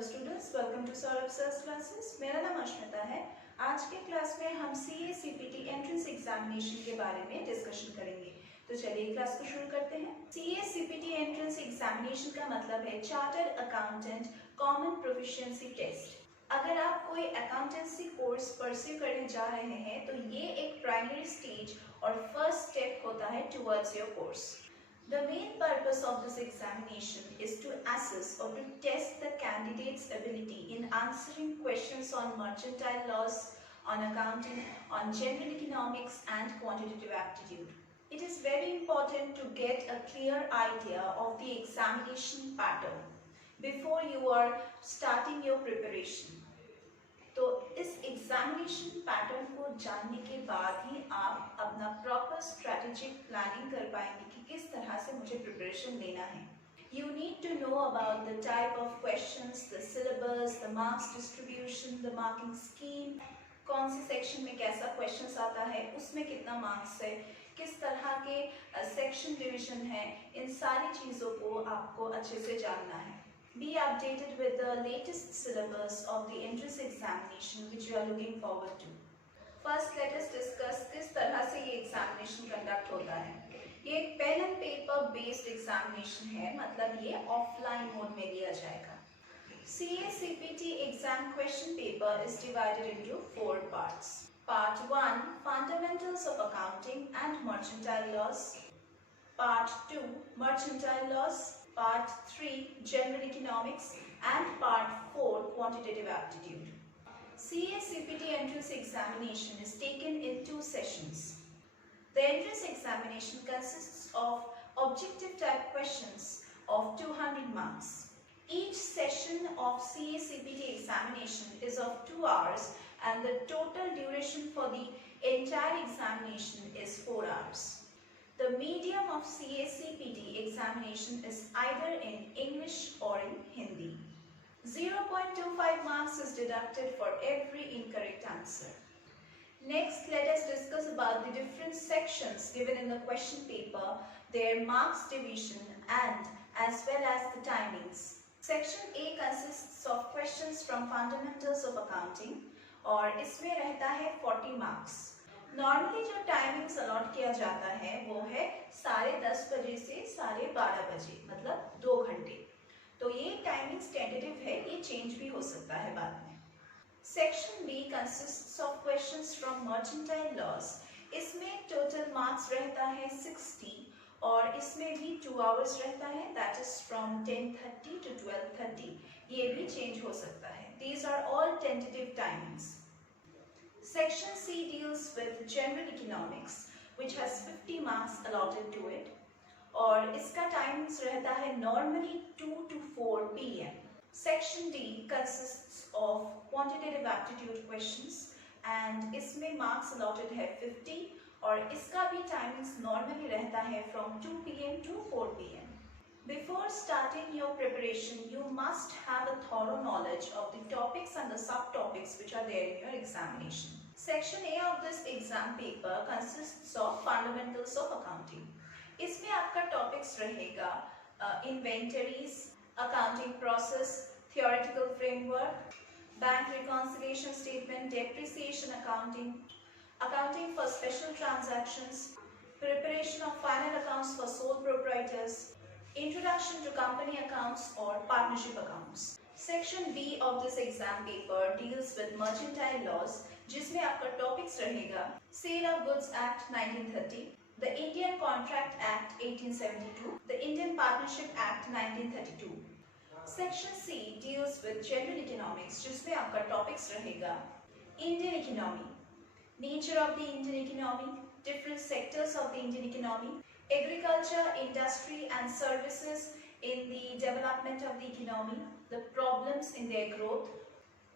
Hello students, welcome to Saurabh sir's classes. मेरा नाम अश्मिता है। आज के क्लास में हम सीए सीपीटी एंट्रेंस एग्जामिनेशन के बारे में डिस्कशन करेंगे। तो चलिए क्लास को शुरू करते हैं। सीए सीपीटी एंट्रेंस एग्जामिनेशन का मतलब है chartered accountant common proficiency test. अगर आप कोई अकाउंटेंसी कोर्स परस्यू करने जा रहे हैं तो ये एक प्राइमरी स्टेज और फर्स्ट स्टेप होता है towards your course. The main purpose of this examination is to assess or to test the candidate's ability in answering questions on mercantile laws, on accounting, on general economics and quantitative aptitude. It is very important to get a clear idea of the examination pattern before you are starting your preparation. तो इस examination pattern को जानने के बाद ही आप अपना proper strategic planning कर पाएंगे कि किस तरह से मुझे प्रिपरेशन लेना है। You need to know about the type of questions, the syllabus, the marks distribution, the marking scheme, कौन सी सेक्शन में कैसा क्वेश्चंस आता है, उसमें कितना मार्क्स है, किस तरह के सेक्शन डिवीजन है, इन सारी चीज़ों को आपको अच्छे से जानना है। Be updated with the latest syllabus of the entrance examination which you are looking forward to. First, let us discuss किस तरह से ये एग्जामिनेशन कंडक्ट होता है। ये एक pen and paper based examination है, मतलब ये ऑफलाइन मोड में लिया जाएगा। CA CPT exam question paper is divided into 4 parts. Part 1, Fundamentals of Accounting and Mercantile Laws. Part 2, Mercantile Laws. Part 3, General Economics, and Part 4, Quantitative Aptitude. CA CPT entrance examination is taken in 2 sessions. The entrance examination consists of objective type questions of 200 marks. Each session of CA CPT examination is of 2 hours and the total duration for the entire examination is 4 hours. The medium of CA CPT examination is either in English or in Hindi. 0.25 marks is deducted for every incorrect answer. Next, let us discuss about the different sections given in the question paper, their marks division and as well as the timings. Section A consists of questions from Fundamentals of Accounting और इसमें रहता है 40 marks. Normally जो timings allot किया जाता है वो है 10:30 बजे से 12:30 बजे, मतलब 2 घंटे। तो ये टाइमिंग्स टेंटेटिव है, ये चेंज भी हो सकता है बाद में। Section B consists of questions from mercantile laws. इसमें टोटल मार्क्स रहता है 60 और इसमें भी 2 आवर्स रहता है, दैट इज फ्रॉम 10:30 to 12:30। ये भी चेंज हो सकता है। These are all tentative timings. Section C deals with General Economics, which has 50 marks allotted to it, और इसका टाइमिंग्स रहता है normally 2 to 4 p.m. Section D consists of Quantitative Aptitude questions, and इसमें marks allotted है 50 और इसका भी टाइमिंग्स normally रहता है from 2 p.m. to 4 p.m. Before starting your preparation, you must have a thorough knowledge of the topics and the subtopics which are there in your examination. Section A of this exam paper consists of Fundamentals of Accounting. इसमें आपका टॉपिक्स रहेगा inventories, accounting process, theoretical framework, bank reconciliation statement, depreciation accounting, accounting for special transactions, preparation of final accounts for sole proprietors, Introduction to company accounts or partnership accounts. Section B of this exam paper deals with mercantile laws, जिसमें आपका टॉपिक्स रहेगा Sale of Goods Act 1930, the Indian Contract Act 1872, the Indian Partnership Act 1932. Section C deals with General Economics, जिसमें आपका टॉपिक्स रहेगा Indian Economy, nature of the Indian economy, different sectors of the Indian economy, agriculture, industry and services in the development of the economy, the problems in their growth,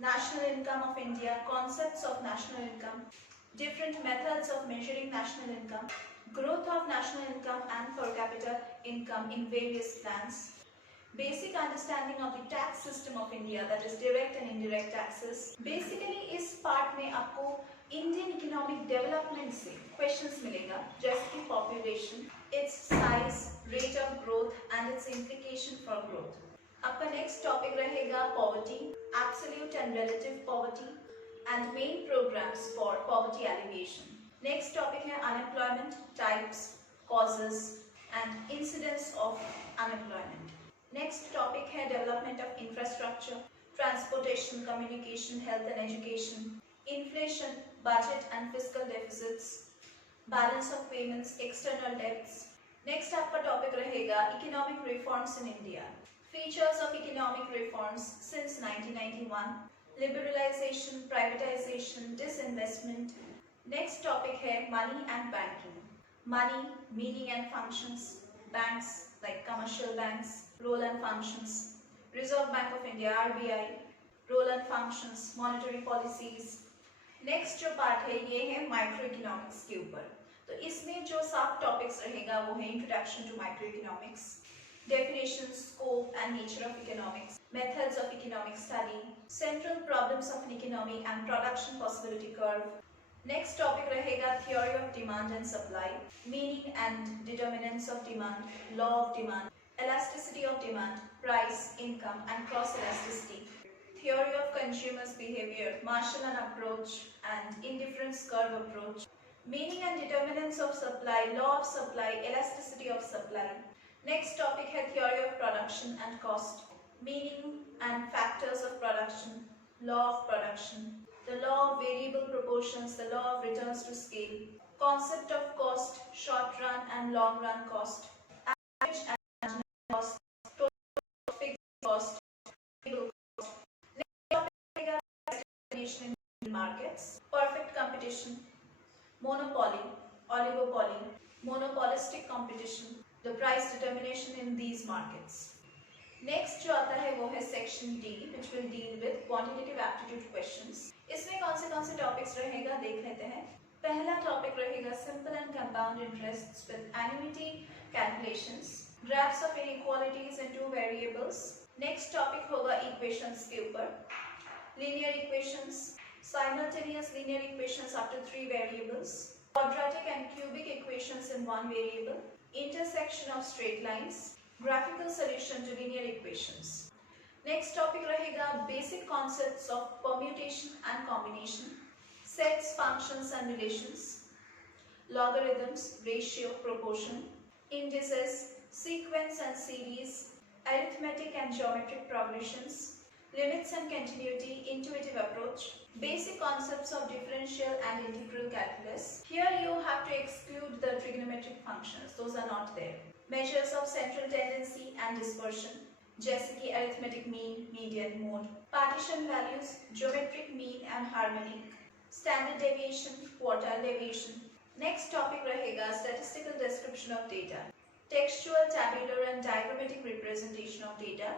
national income of India, concepts of national income, different methods of measuring national income, growth of national income and per capita income in various plans, basic understanding of the tax system of India, that is direct and indirect taxes. Basically इस पार्ट में आपको Indian economic development से क्वेश्चंस मिलेगा, जैसे कि population, its size, rate of growth and its implication for growth. आपका next topic रहेगा poverty, absolute and relative poverty and main programmes for poverty alleviation. Next topic है unemployment, types, causes and incidence of unemployment. Next topic है development of infrastructure, transportation, communication, health and education, inflation, budget and fiscal deficits, balance of payments, external debts. Next आपका topic रहेगा economic reforms in India, features of economic reforms since 1991, liberalisation, privatisation, disinvestment. Next topic है money and banking, money, meaning and functions, banks like commercial banks, role and functions, reserve bank of India RBI, role and functions, monetary policies. Next जो part है ये है micro economics के ऊपर। तो इसमें जो 7 टॉपिक्स रहेगा वो है introduction to micro economics, definition, scope and nature of economics, methods of economic study, central problems of an economy and production possibility curve. Next topic रहेगा theory of demand and supply, meaning and determinants of demand, law of demand, elasticity of demand, price, income and cross elasticity, theory of consumers behavior, Marshallian approach and indifference curve approach, meaning and determinants of supply, law of supply, elasticity of supply. Next topic है theory of production and cost, meaning and factors of production, law of production, the law of variable proportions, the law of returns to scale, concept of cost, short run and long run cost, average and cost, total fixed cost, variable cost. Next topic है explanation in markets, perfect competition, monopoly, oligopoly, monopolistic competition, the price determination in these markets. Next जो आता है वो है section D, which will deal with quantitative aptitude questions. इसमें कौन से टॉपिक्स रहेगा देख लेते हैं। पहला टॉपिक रहेगा simple and compound interests with annuity calculations, graphs of inequalities in two variables. Next topic होगा इक्वेशंस के ऊपर, linear equations, simultaneous linear equations up to 3 variables, quadratic and cubic equations in 1 variable, intersection of straight lines, graphical solution to linear equations. Next topic रहेगा basic concepts of permutation and combination, sets, functions and relations, logarithms, ratio, proportion, indices, sequence and series, arithmetic and geometric progressions, limits and continuity, intuitive approach, basic concepts of differential and integral calculus. Here you have to exclude the trigonometric functions, those are not there. Measures of central tendency and dispersion, जैसे कि arithmetic mean, median, mode, partition values, geometric mean and harmonic, standard deviation, quartile deviation. Next topic रहेगा statistical description of data, textual, tabular and diagrammatic representation of data,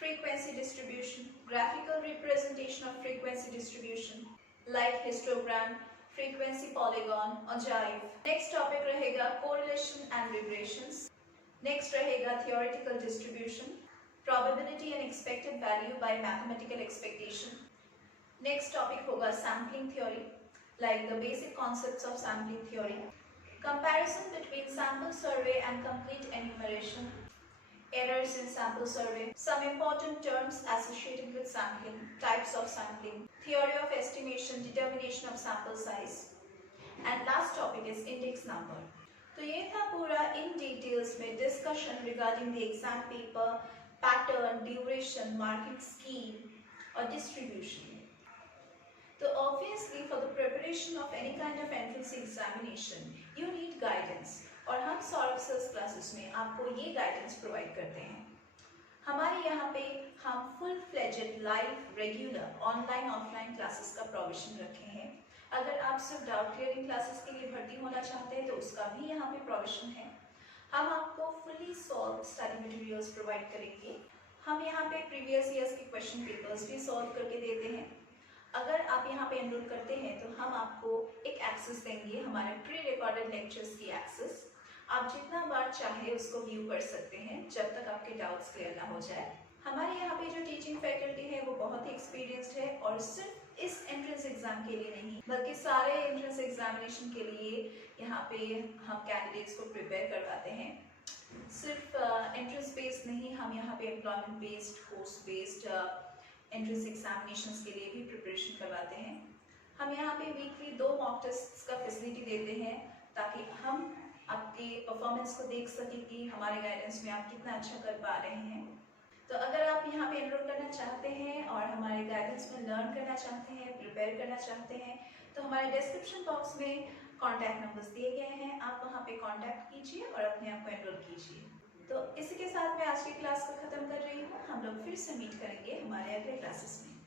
frequency distribution, graphical representation of frequency distribution like histogram, frequency polygon, ogive. Next topic रहेगा correlation and regressions. Next रहेगा theoretical distribution, probability and expected value by mathematical expectation. Next topic होगा sampling theory, like the basic concepts of sampling theory, comparison between sample survey and complete enumeration, errors in sample survey, some important terms associated with sampling, types of sampling, theory of estimation, determination of sample size, and last topic is index number. तो ये था पूरा in details में discussion regarding the exam paper, pattern, duration, marking scheme और डिस्ट्रीब्यूशन। तो obviously for the preparation of any kind of entrance examination you need guidance, और हम Saurabh sir's classes में आपको ये गाइडेंस प्रोवाइड करते हैं। हमारे यहाँ पे हम full fledged live regular online offline classes का प्रोविजन रखे हैं। अगर आप सिर्फ डाउट क्लियरिंग क्लासेस के लिए भर्ती होना चाहते हैं तो उसका भी यहाँ पे प्रोविजन है। हम आपको fully solve study materials provide करेंगे। हम यहाँ पे प्रीवियस ईयर्स के क्वेश्चन पेपर्स भी सॉल्व करके देते हैं। अगर आप यहाँ पे एनरोल करते हैं तो हम आपको एक एक्सेस देंगे, हमारे प्री रिकॉर्डेड लेक्चर्स की एक्सेस। आप जितना बार चाहे उसको व्यू कर सकते हैं जब तक आपके डाउट्स क्लियर ना हो जाए। हमारे यहाँ पे जो टीचिंग फैकल्टी है वो बहुत ही एक्सपीरियंस्ड है, और सिर्फ इस एंट्रेंस एग्जाम के लिए नहीं बल्कि सारे एंट्रेंस एग्जामिनेशन के लिए यहाँ पे हम कैंडिडेट्स को प्रिपेयर करवाते हैं। सिर्फ एंट्रेंस बेस्ड नहीं, हम यहाँ पे employment based, post based entrance examinations के लिए भी प्रिपरेशन करवाते हैं। हम यहाँ पे वीकली 2 मॉक टेस्ट का फैसिलिटी देते हैं ताकि हम आपके परफॉर्मेंस को देख सकें कि हमारे गाइडेंस में आप कितना अच्छा कर पा रहे हैं। तो अगर आप यहाँ पे एनरोल करना चाहते हैं और हमारे गाइडेंस में लर्न करना चाहते हैं, प्रिपेयर करना चाहते हैं, तो हमारे डिस्क्रिप्शन बॉक्स में कॉन्टैक्ट नंबर्स दिए गए हैं, आप वहाँ पे कॉन्टैक्ट कीजिए और अपने आप को एनरोल कीजिए। तो इसी के साथ मैं आज की क्लास को ख़त्म कर रही हूँ। हम लोग फिर से मीट करेंगे हमारे अगले क्लासेस में।